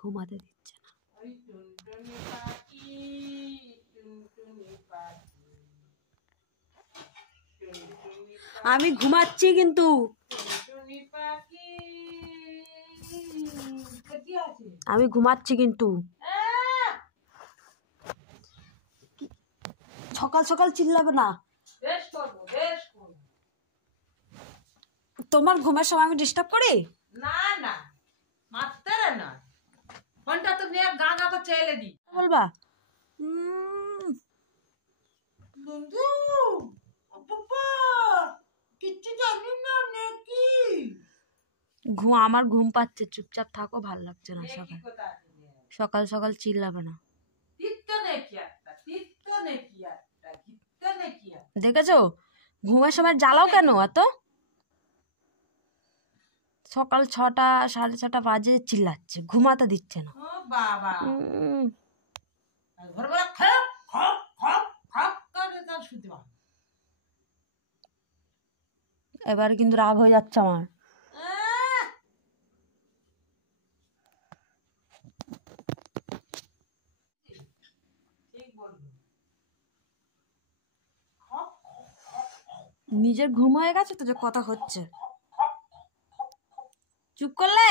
ঘুমাতে দিচ্ছে না। আমি ঘুমাচ্ছি কিন্তু, আমি ঘুমাচ্ছি কিন্তু। সকাল সকাল চিল্লাবে না। তোমার ঘুমের সময় আমি ডিস্টার্ব করি? না না, মারতে না, ফোনটা তো নিয়ে গা গা করে চেলে দি। বলবা বন্ধু বাবা কিচ্ছু জানি না নাকি? আমার ঘুম পাচ্ছে, চুপচাপ থাকো, ভাল লাগছে না। সকাল সকাল চিল্লাবে না। দেখেছো ঘুমের সময় জ্বালাও কেন এত? সকাল 6টা 6:30 বাজে চিল্লাচ্ছে, ঘুমাতে দিচ্ছে না। এবার কিন্তু রাগ হয়ে যাচ্ছে আমার। নিজের ঘুম হয়ে গেছে তো, যে কথা হচ্ছে, চুপ করলে।